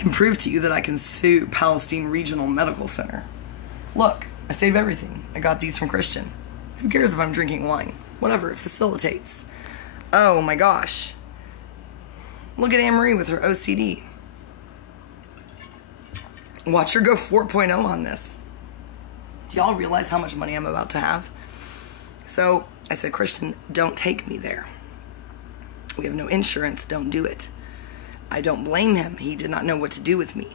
can prove to you that I can sue Palestine Regional Medical Center. Look, I save everything. I got these from Christian. Who cares if I'm drinking wine? Whatever, it facilitates. Oh my gosh. Look at Anne-Marie with her OCD. Watch her go 4.0 on this. Do y'all realize how much money I'm about to have? So I said, Christian, don't take me there. We have no insurance, don't do it. I don't blame him. He did not know what to do with me.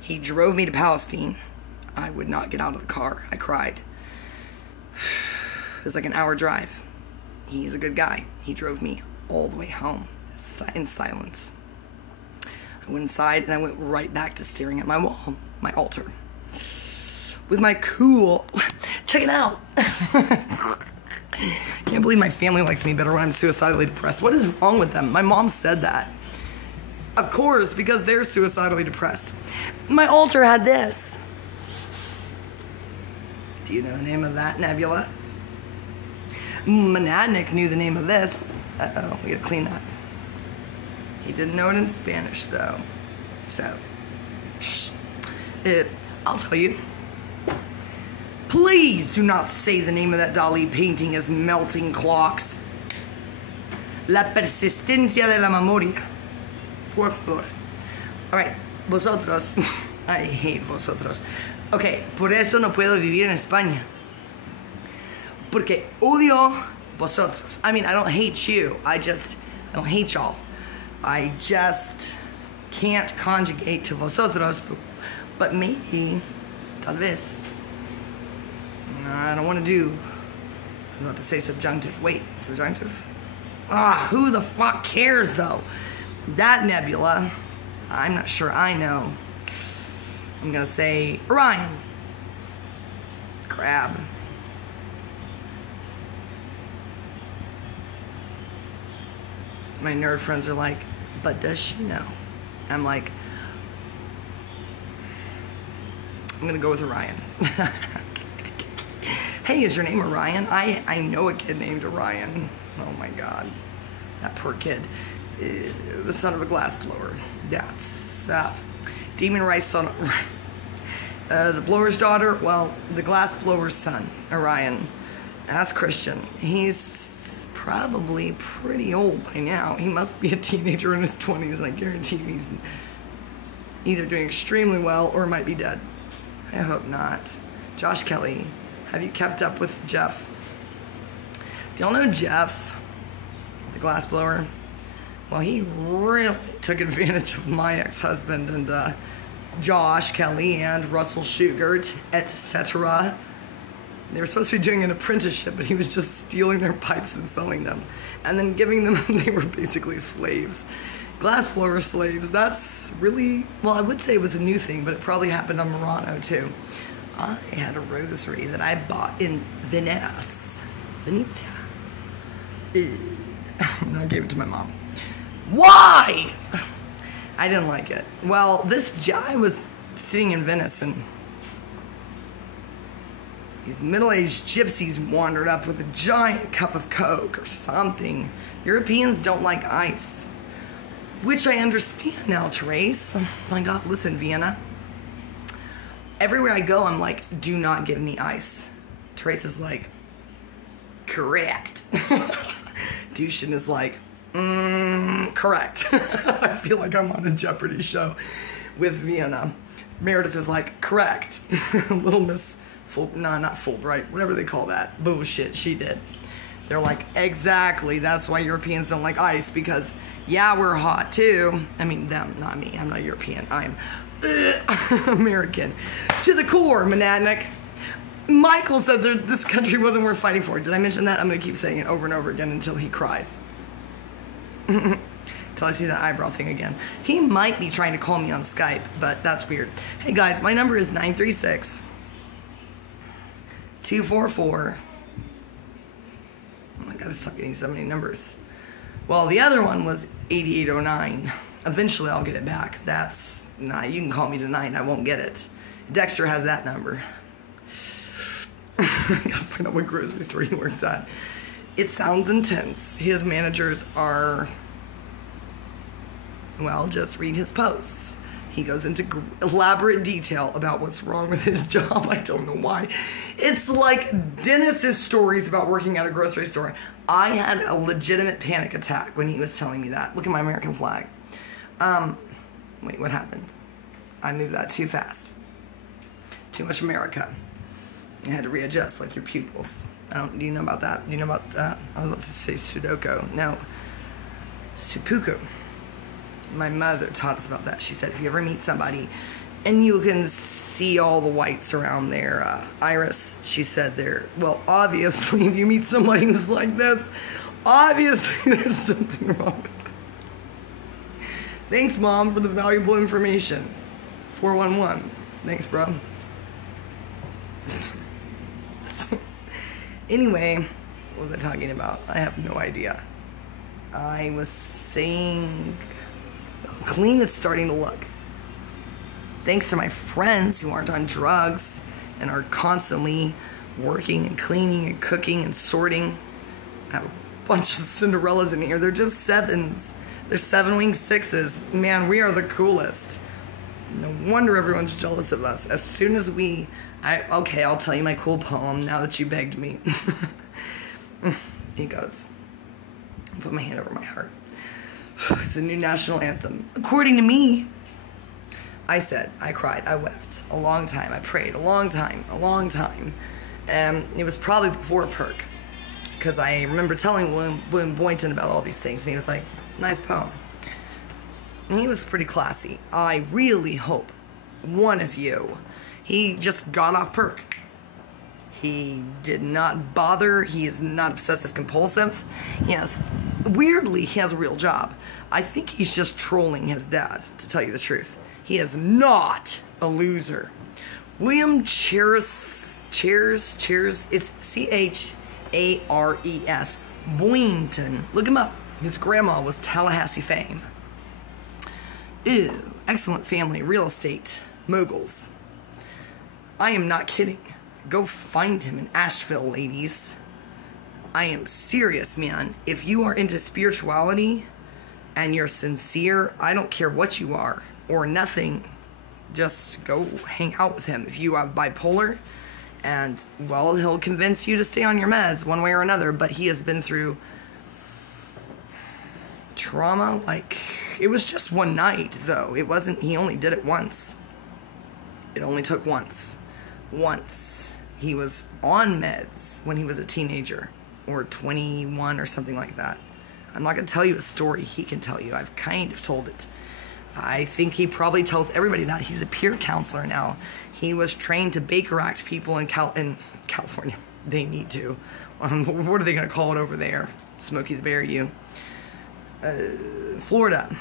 He drove me to Palestine. I would not get out of the car. I cried. It was like an hour drive. He's a good guy. He drove me all the way home in silence. I went inside and I went right back to staring at my wall, my altar. With my cool, check it out. Can't believe my family likes me better when I'm suicidally depressed. What is wrong with them? My mom said that. Of course, because they're suicidally depressed. My altar had this. Do you know the name of that nebula? Monadnick knew the name of this. Uh-oh, we gotta clean that. He didn't know it in Spanish, though. So, I'll tell you. Please do not say the name of that Dali painting as melting clocks. La persistencia de la memoria. Por favor. Alright, vosotros. I hate vosotros. Okay, por eso no puedo vivir en España. Porque odio vosotros. I mean, I don't hate you. I don't hate y'all. I just can't conjugate to vosotros. But maybe, tal vez. I don't want to do. I was about to say subjunctive. Wait, subjunctive? Ah, who the fuck cares though? That nebula, I'm not sure I know. I'm gonna say Orion. Crab. My nerd friends are like, but does she know? I'm like, I'm gonna go with Orion. Hey, is your name Orion? I know a kid named Orion. Oh my God, that poor kid. The son of a glassblower. That's Demon Rice son. The blower's daughter. Well, the glassblower's son, Orion. Ask Christian. He's probably pretty old by now. He must be a teenager in his 20s, and I guarantee you he's either doing extremely well or might be dead. I hope not. Josh Kelly, have you kept up with Jeff? Do y'all know Jeff, the glassblower? Well, he really took advantage of my ex-husband and Josh Kelly and Russell Shugart, etc. They were supposed to be doing an apprenticeship, but he was just stealing their pipes and selling them. And then giving them, they were basically slaves. Glassblower slaves, that's really, well, I would say it was a new thing, but it probably happened on Murano too. I had a rosary that I bought in Venezia. And I gave it to my mom. Why? I didn't like it. Well, I was sitting in Venice and these middle-aged gypsies wandered up with a giant cup of Coke or something. Europeans don't like ice. Which I understand now, Therese. Oh my God, listen, Vienna. Everywhere I go, I'm like, do not give me ice. Therese is like, correct. Dushin is like, correct. I feel like I'm on a Jeopardy show with Vienna. Meredith is like, correct. Little Miss, not Fulbright, whatever they call that. Bullshit, she did. They're like, exactly, that's why Europeans don't like ice, because, yeah, we're hot too. I mean, them, not me. I'm not European. I'm American. To the core, Monadnick. Michael said that this country wasn't worth fighting for. Did I mention that? I'm going to keep saying it over and over again until he cries. Until I see that eyebrow thing again. He might be trying to call me on Skype, but that's weird. Hey guys, my number is 936-244. Oh my God, I stop getting so many numbers. Well, the other one was 8809. Eventually I'll get it back. That's not, you can call me tonight and I won't get it. Dexter has that number. I gotta find out what grocery store he works at. It sounds intense. His managers are, well, just read his posts. He goes into elaborate detail about what's wrong with his job. I don't know why. It's like Dennis's stories about working at a grocery store. I had a legitimate panic attack when he was telling me that. Look at my American flag. Wait, what happened? I moved that too fast. Too much America. I had to readjust like your pupils. Do you know about that? Do you know about, I was about to say Sudoku. No. Seppuku. My mother taught us about that. She said if you ever meet somebody and you can see all the whites around their iris, she said well, obviously, if you meet somebody who's like this, obviously there's something wrong with them. Thanks, Mom, for the valuable information. 411. Thanks, bro. So, anyway, what was I talking about? I have no idea. I was saying how clean it's starting to look. Thanks to my friends who aren't on drugs and are constantly working and cleaning and cooking and sorting. I have a bunch of Cinderellas in here. They're just 7s. They're 7-wing 6s. Man, we are the coolest. No wonder everyone's jealous of us. As soon as okay, I'll tell you my cool poem now that you begged me. He goes, I put my hand over my heart. It's a new national anthem. According to me, I said, I cried, I wept a long time. I prayed a long time. And it was probably before Perk, because I remember telling William Boynton about all these things, and he was like, nice poem. And he was pretty classy. I really hope one of you, he just got off Perk. He did not bother. He is not obsessive compulsive. Yes, weirdly, he has a real job. I think he's just trolling his dad, to tell you the truth. He is not a loser. William Cheers, it's C-H-A-R-E-S, Boynton. Look him up. His grandma was Tallahassee fame. Ew, excellent family, real estate, moguls. I am not kidding. Go find him in Asheville, ladies. I am serious, man. If you are into spirituality and you're sincere, I don't care what you are or nothing, just go hang out with him. If you have bipolar, and, well, he'll convince you to stay on your meds one way or another, but he has been through trauma. Like, it was just one night, though. It wasn't, he only did it once. It only took once. Once. He was on meds when he was a teenager, or 21 or something like that. I'm not going to tell you a story he can tell you. I've kind of told it. I think he probably tells everybody that. He's a peer counselor now. He was trained to Baker Act people in California. They need to. What are they going to call it over there? Smokey the Bear, you. Florida.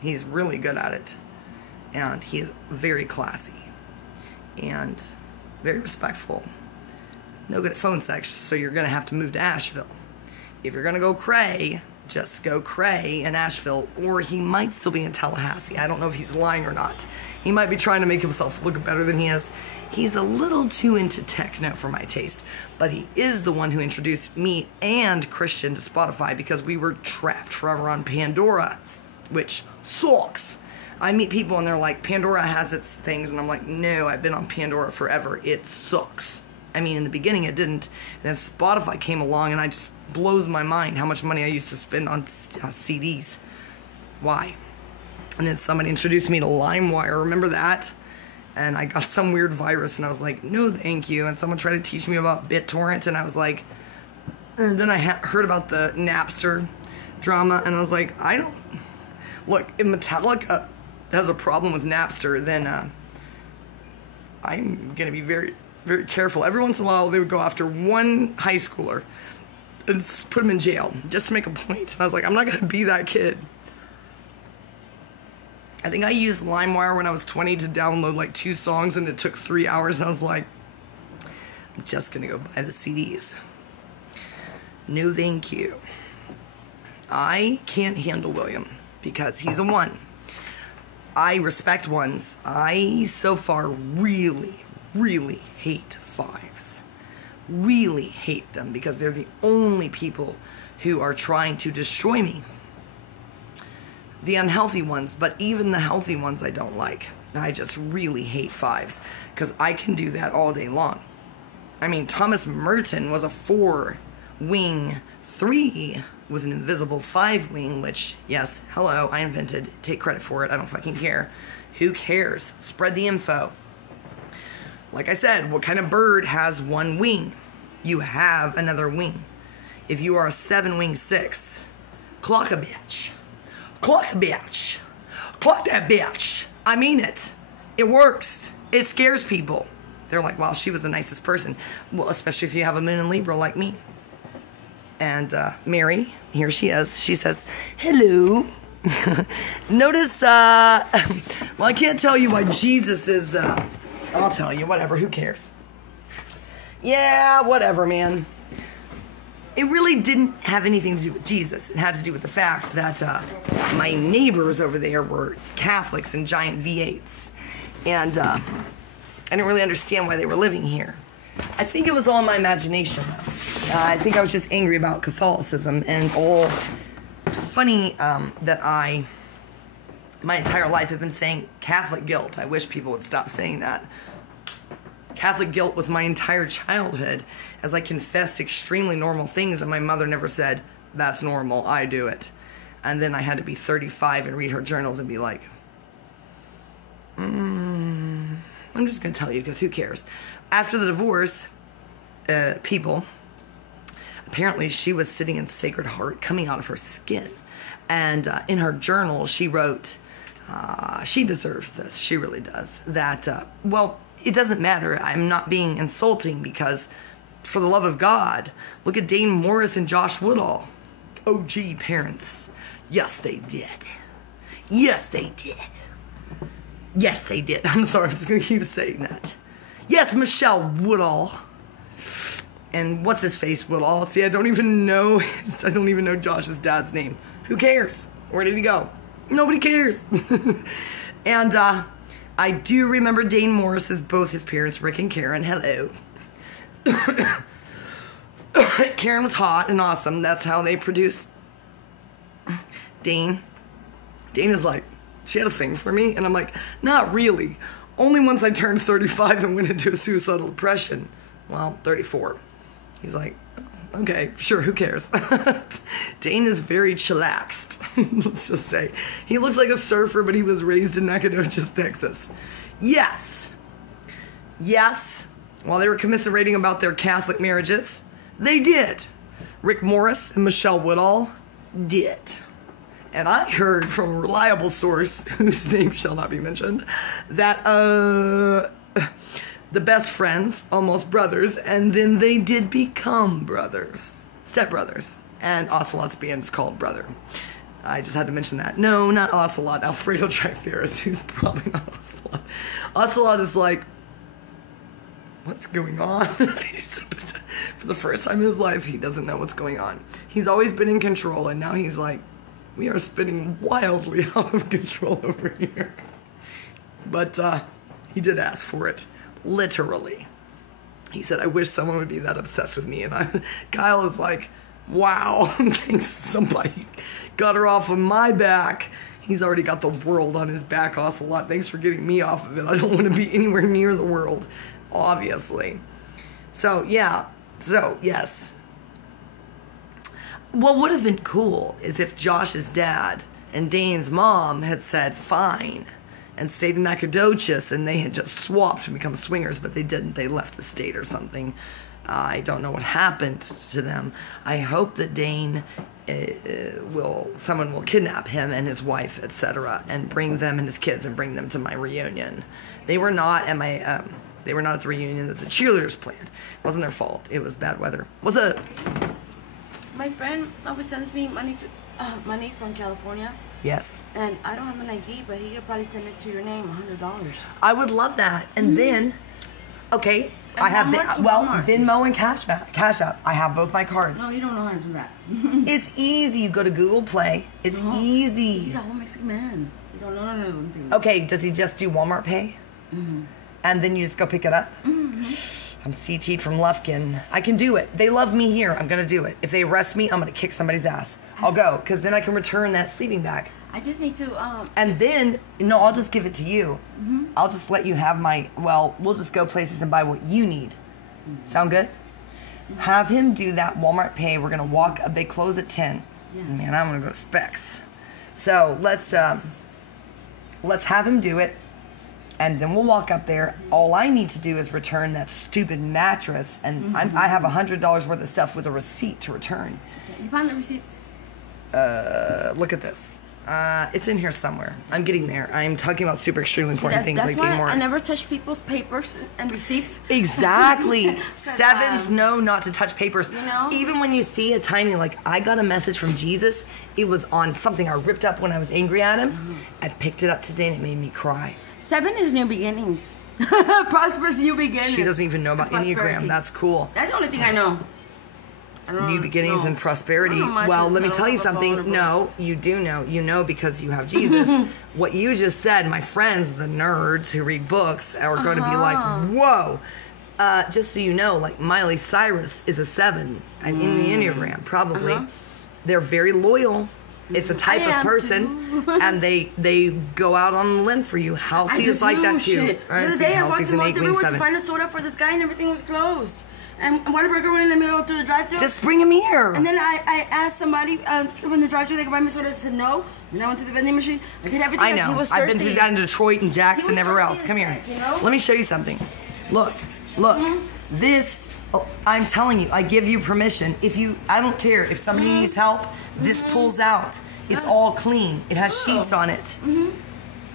He's really good at it. And he is very classy. And very respectful. No good at phone sex, so you're going to have to move to Asheville. If you're going to go cray, just go cray in Asheville, or he might still be in Tallahassee. I don't know if he's lying or not. He might be trying to make himself look better than he is. He's a little too into techno for my taste, but he is the one who introduced me and Christian to Spotify because we were trapped forever on Pandora, which sucks. I meet people and they're like, Pandora has its things, and I'm like, no, I've been on Pandora forever. It sucks. I mean, in the beginning it didn't. And then Spotify came along, and I just blows my mind how much money I used to spend on CDs. Why? And then somebody introduced me to LimeWire. Remember that? And I got some weird virus, and I was like, no, thank you. And someone tried to teach me about BitTorrent, and I was like, and then I heard about the Napster drama, and I was like, I don't. Look, if Metallica has a problem with Napster, then I'm going to be very, very careful. Every once in a while, they would go after one high schooler and put him in jail just to make a point. And I was like, I'm not going to be that kid. I think I used LimeWire when I was 20 to download like 2 songs, and it took 3 hours, and I was like, I'm just going to go buy the CDs. No, thank you. I can't handle William because he's a 1. I respect 1s. I, so far, really, really hate 5s. Really hate them because they're the only people who are trying to destroy me. the unhealthy ones, but even the healthy ones I don't like. I just really hate 5s because I can do that all day long. I mean, Thomas Merton was a 4-wing 3 with an invisible 5-wing, which, yes, hello, I invented. Take credit for it. I don't fucking care. Who cares? Spread the info. Like I said, what kind of bird has 1 wing? You have another wing. If you are a 7-wing 6, clock a bitch. Clock a bitch. Clock that bitch. I mean it. It works. It scares people. They're like, wow, she was the nicest person. Well, especially if you have a moon in Libra like me. And Mary, here she is. She says, hello. Notice, well, I can't tell you why Jesus is, I'll tell you, whatever, who cares? Yeah, whatever, man. It really didn't have anything to do with Jesus. It had to do with the fact that my neighbors over there were Catholics in giant V8s. And I didn't really understand why they were living here. I think it was all in my imagination. I think I was just angry about Catholicism and all. It's funny that my entire life have been saying Catholic guilt. I wish people would stop saying that. Catholic guilt was my entire childhood as I confessed extremely normal things and my mother never said, that's normal, I do it. And then I had to be 35 and read her journals and be like, I'm just going to tell you because who cares? After the divorce, apparently she was sitting in Sacred Heart coming out of her skin. And in her journal she wrote, she deserves this, she really does, that, well, it doesn't matter. I'm not being insulting because, for the love of God, look at Dane Morris and Josh Woodall. OG parents. Yes, they did. Yes, they did. Yes, they did. I'm sorry, I'm just going to keep saying that. Yes, Michelle Woodall. And what's his face, Woodall? See, I don't even know Josh's dad's name. Who cares? Where did he go? Nobody cares. And, I do remember Dane Morris as both his parents, Rick and Karen. Hello. Karen was hot and awesome. That's how they produced Dane. Dane is like, she had a thing for me. And I'm like, not really. Only once I turned 35 and went into a suicidal depression. Well, 34. He's like, okay, sure, who cares? Dane is very chillaxed, let's just say. He looks like a surfer, but he was raised in Nacogdoches, Texas. Yes. Yes. While they were commiserating about their Catholic marriages, they did. Rick Morris and Michelle Woodall did. And I heard from a reliable source, whose name shall not be mentioned, that, the best friends, almost brothers, and then they did become brothers. Stepbrothers. And Ocelot's band is called Brother. I just had to mention that. No, not Ocelot. Alfredo Triferis, who's probably not Ocelot. Ocelot is like, what's going on? For the first time in his life, he doesn't know what's going on. He's always been in control, and now he's like, we are spinning wildly out of control over here. But he did ask for it. Literally. He said, I wish someone would be that obsessed with me. And Kyle is like, wow, somebody got her off of my back. He's already got the world on his back, Ocelot. Thanks for getting me off of it. I don't want to be anywhere near the world, obviously. So, yeah. So, yes. What would have been cool is if Josh's dad and Dane's mom had said, fine, and stayed in Nacogdoches, and they had just swapped and become swingers, but they didn't. They left the state or something. I don't know what happened to them. I hope that Dane someone will kidnap him and his wife, etc., and bring them and his kids and bring them to my reunion. They were not at my, they were not at the reunion that the cheerleaders planned. It wasn't their fault. It was bad weather. What's up? My friend always sends me money from California. Yes. And I don't have an ID, but he could probably send it to your name, $100. I would love that. And then, okay, I have Venmo and Cash App. I have both my cards. No, you don't know how to do that. It's easy. You go to Google Play. It's easy. He's a whole Mexican man. You don't know none of them things. Okay, does he just do Walmart Pay? Mm-hmm. And then you just go pick it up? Mm-hmm. I'm CT'd from Lufkin. I can do it. They love me here. I'm going to do it. If they arrest me, I'm going to kick somebody's ass. I'll go, because then I can return that sleeping bag. I just need to. And then, no, I'll just give it to you. I'll just let you have my. Well, we'll just go places and buy what you need. Sound good? Have him do that Walmart Pay. We're gonna walk. They close at 10. Yeah. Man, I'm gonna go to Specs. So let's have him do it, and then we'll walk up there. All I need to do is return that stupid mattress, and I have $100 worth of stuff with a receipt to return. You found the receipt? Look at this. It's in here somewhere. I'm getting there. I'm talking about super extremely important things like being Morris. I never touch people's papers and receipts. Exactly. Sevens know not to touch papers. You know? Even when you see a tiny, like, I got a message from Jesus. It was on something I ripped up when I was angry at him. I picked it up today and it made me cry. 7 is new beginnings. Prosperous new beginnings. She doesn't even know about Enneagram. That's cool. That's the only thing I know. New beginnings and prosperity. Well, let me tell you something. No, you do know. You know because you have Jesus. What you just said, my friends, the nerds who read books, are going to be like, whoa. Just so you know, like Miley Cyrus is a 7 in the Enneagram, probably. They're very loyal. It's a type of person, and they go out on a limb for you. Halsey is like that too. The other day I walked everywhere to find a soda for this guy, and everything was closed. And Whataburger wouldn't let me go through the drive-thru. Just bring him here. And then I asked somebody when the drive-thru they could buy me soda. They said no. And I went to the vending machine. I did everything. I know. He was thirsty. I've been through that in Detroit and Jackson and everywhere else. Come here. You know? Let me show you something. Look. This. Oh, I'm telling you, I give you permission. I don't care if somebody needs help. This pulls out. It's all clean. It has sheets on it.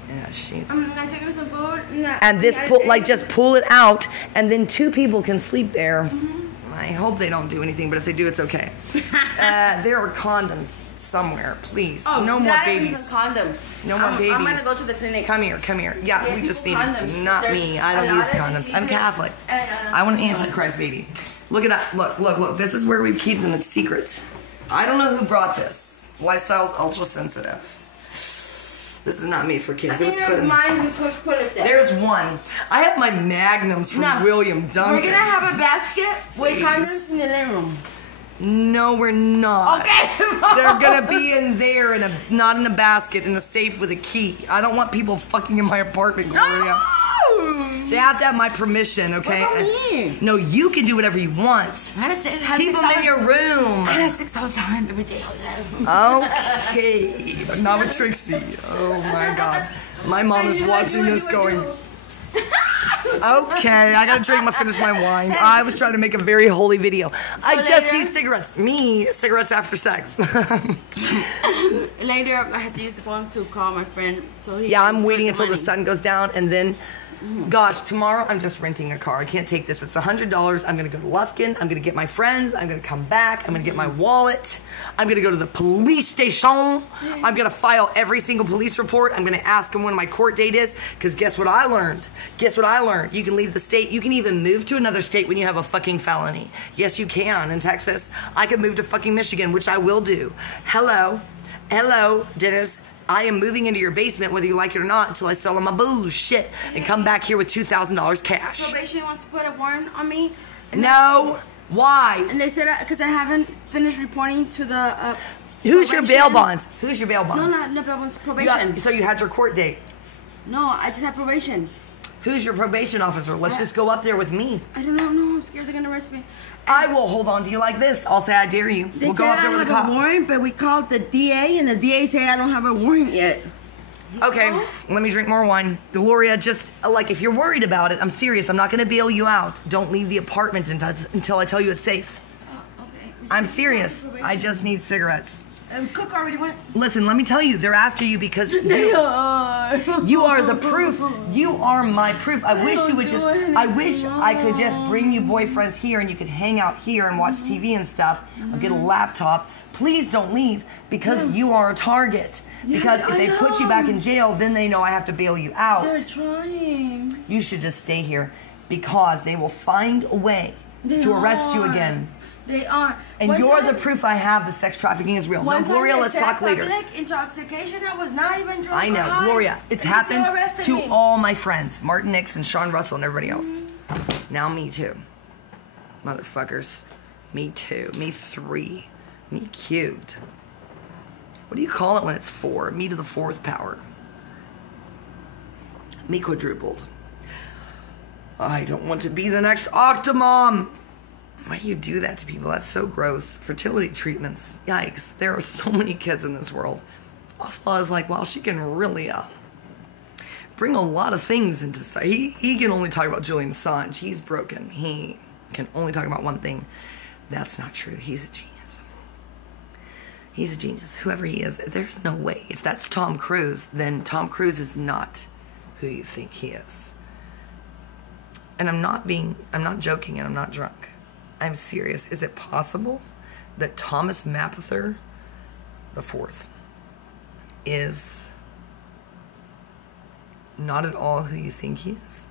Yeah, sheets. I took him some food. And this just pull it out, and then 2 people can sleep there. I hope they don't do anything, but if they do, it's okay. There are condoms somewhere, please. Oh, no more babies. Some condoms. No more babies. I'm gonna go to the clinic. Come here. Yeah, we just need condoms. Not me. I don't use condoms. I'm Catholic. I want an Antichrist baby. Look it up. Look. This is where we keep them. It's secret. I don't know who brought this. Lifestyle's ultra sensitive. This is not made for kids. I think mine. Put it there. There's one. I have my magnums from William Duncan. We're gonna have a basket with condoms in the living room. No, we're not. Okay. They're gonna be in there, not in a basket, in a safe with a key. I don't want people fucking in my apartment, Gloria. They have to have my permission, okay? What about me? No, you can do whatever you want. Keep them in your room. I have sex all the time, every day, all the time. Okay, but not with Trixie. Oh my God. My mom is watching this going, okay, I gotta finish my wine. I was trying to make a very holy video. I just need cigarettes. Cigarettes after sex. Later, I have to use the phone to call my friend. Yeah, I'm waiting until the sun goes down, and then, gosh, tomorrow I'm just renting a car. I can't take this. It's $100. I'm gonna go to Lufkin. I'm gonna get my friends. I'm gonna come back. I'm gonna get my wallet. I'm gonna go to the police station. I'm gonna file every single police report. I'm gonna ask them when my court date is, because guess what I learned? You can leave the state. You can even move to another state when you have a fucking felony. Yes, you can in Texas. I can move to fucking Michigan, which I will do. Hello, Dennis. I am moving into your basement, whether you like it or not, until I sell all my bullshit and come back here with $2,000 cash. Probation wants to put a warrant on me. No. Why? And they said because I haven't finished reporting to the. Who's your bail bonds? Who's your bail bonds? No, not bail bonds. Probation. So you had your court date. No, I just had probation. Who's your probation officer? Let's just go up there with me. I don't know. No, I'm scared they're gonna arrest me. I will hold on to you like this. I'll say I dare you. We'll go up there with a cop. I have a warrant, but we called the DA, and the DA said I don't have a warrant yet. Okay, let me drink more wine. Gloria, just, if you're worried about it, I'm serious. I'm not going to bail you out. Don't leave the apartment until I tell you it's safe. Okay. I'm serious. I just need cigarettes. Cook already went. Listen, let me tell you, they're after you because you are the proof. You are my proof. I wish I could just bring you boyfriends here and you could hang out here and watch TV and stuff. I'll get a laptop. Please don't leave because you are a target. Because if they put you back in jail, then they know I have to bail you out. They're trying. You should just stay here because they will find a way to arrest you again. They are. And you're the proof I have the sex trafficking is real. No, Gloria, let's talk later. Public intoxication, I was not even drunk. I know, Gloria. It's happened to all my friends. Martin Nix and Sean Russell and everybody else. Now me too. Motherfuckers. Me too. Me 3. Me cubed. What do you call it when it's 4? Me to the 4th power. Me quadrupled. I don't want to be the next Octomom. Why do you do that to people? That's so gross. Fertility treatments. Yikes. There are so many kids in this world. Also, I was like, well, she can really bring a lot of things into society. He can only talk about Julian Assange. He's broken. He can only talk about one thing. That's not true. He's a genius. He's a genius. Whoever he is, there's no way. If that's Tom Cruise, then Tom Cruise is not who you think he is. And I'm not joking, and I'm not drunk. I'm serious. Is it possible that Thomas Mapother the 4th is not at all who you think he is?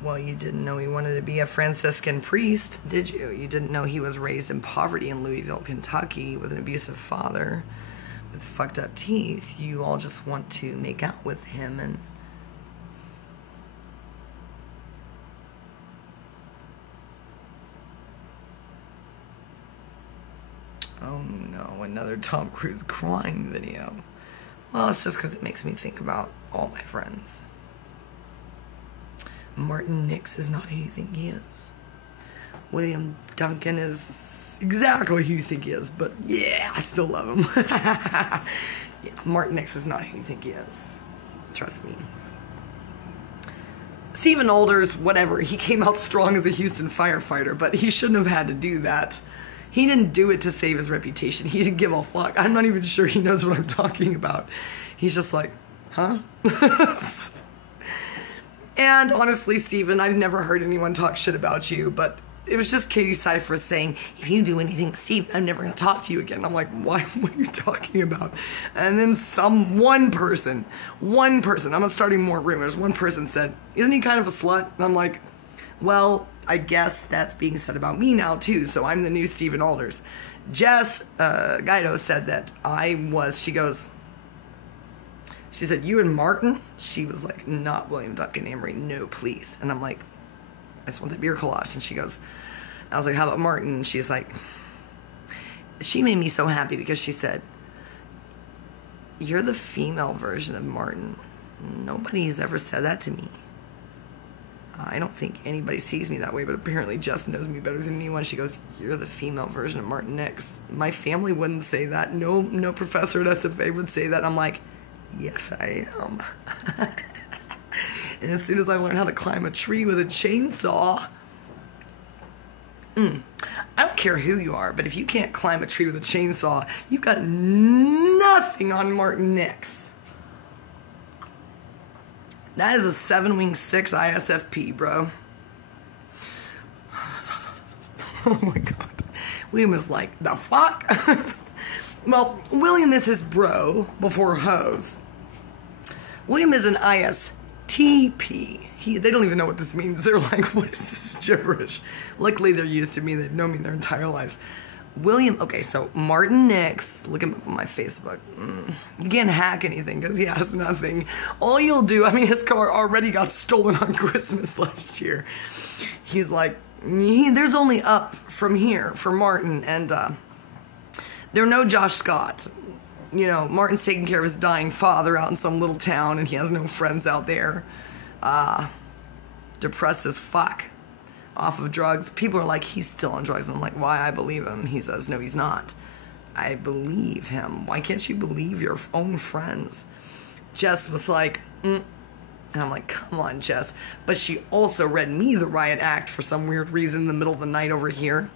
Well, you didn't know he wanted to be a Franciscan priest, did you? You didn't know he was raised in poverty in Louisville, Kentucky, with an abusive father with fucked up teeth. You all just want to make out with him and oh no, another Tom Cruise crime video. Well, it's just because it makes me think about all my friends. Martin Nix is not who you think he is. William Duncan is exactly who you think he is, but yeah, I still love him. Yeah, Martin Nix is not who you think he is. Trust me. Stephen Olders, whatever, he came out strong as a Houston firefighter, but he shouldn't have had to do that. He didn't do it to save his reputation. He didn't give a fuck. I'm not even sure he knows what I'm talking about. He's just like, huh? And honestly, Stephen, I've never heard anyone talk shit about you, but it was just Katie Cyphers saying, if you do anything to Steve, I'm never going to talk to you again. I'm like, why? What are you talking about? And then one person, I'm starting more rumors. One person said, isn't he kind of a slut? And I'm like, well, I guess that's being said about me now too, so I'm the new Stephen Alders. Jess Guido said that she said, you and Martin? She was like, not William Duncan Emery, no please. And I'm like, I just want the beer collage. And I was like, how about Martin? And she's like, she made me so happy because she said, you're the female version of Martin. Nobody has ever said that to me. I don't think anybody sees me that way, but apparently Jess knows me better than anyone. She goes, you're the female version of Martin Nix. My family wouldn't say that. No professor at SFA would say that. I'm like, yes, I am. And as soon as I learned how to climb a tree with a chainsaw, I don't care who you are, but if you can't climb a tree with a chainsaw, you've got nothing on Martin Nix. That is a 7-wing 6 ISFP, bro. Oh my God. William is like, the fuck? Well, William is his bro before hose. William is an ISTP. They don't even know what this means. They're like, what is this gibberish? Luckily, they're used to me. They've known me their entire lives. William, okay, so Martin Nix, look him up on my Facebook. You can't hack anything because he has nothing. All you'll do, his car already got stolen on Christmas last year. He's like, there's only up from here for Martin, and they're no Josh Scott. You know, Martin's taking care of his dying father out in some little town, and he has no friends out there. Depressed as fuck. Off of drugs. People are like, he's still on drugs. And I'm like, why? I believe him. He says, no, he's not. I believe him. Why can't you believe your own friends? Jess was like, And I'm like, come on, Jess. But she also read me the riot act for some weird reason in the middle of the night over here.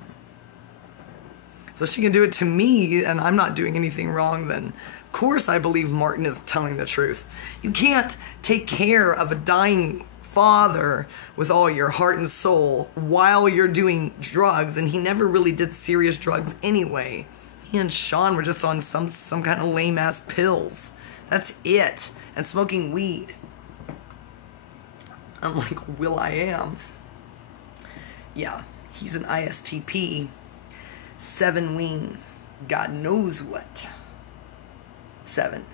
So she can do it to me, and I'm not doing anything wrong, then of course I believe Martin is telling the truth. You can't take care of a dying father with all your heart and soul while you're doing drugs, and he never really did serious drugs anyway. He and Sean were just on some kind of lame-ass pills. That's it. And smoking weed. I'm like, Will.i.am. Yeah, he's an ISTP. 7-wing, God knows what. 7.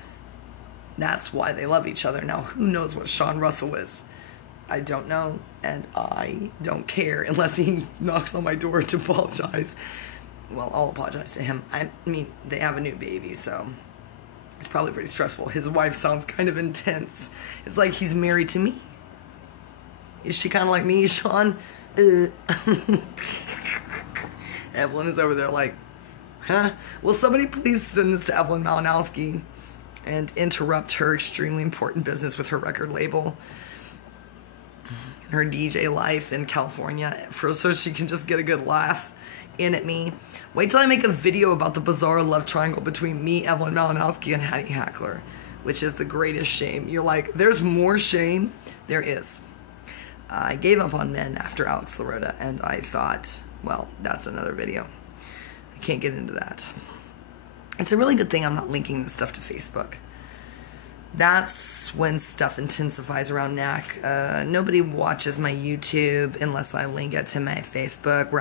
That's why they love each other. Now, who knows what Sean Russell is? I don't know, and I don't care unless he knocks on my door to apologize. well, I'll apologize to him. I mean, they have a new baby, so it's probably pretty stressful. His wife sounds kind of intense. It's like he's married to me. Is she kind of like me, Sean? Evelyn is over there like, huh? Will somebody please send this to Evelyn Malinowski and interrupt her extremely important business with her record label and her DJ life in California so she can just get a good laugh in at me. Wait till I make a video about the bizarre love triangle between me, Evelyn Malinowski, and Hattie Hackler, which is the greatest shame. You're like, there's more shame? There is. I gave up on men after Alex Loretta, and I thought, well, that's another video. I can't get into that. It's a really good thing I'm not linking this stuff to Facebook. That's when stuff intensifies around NAC. Nobody watches my YouTube unless I link it to my Facebook, where I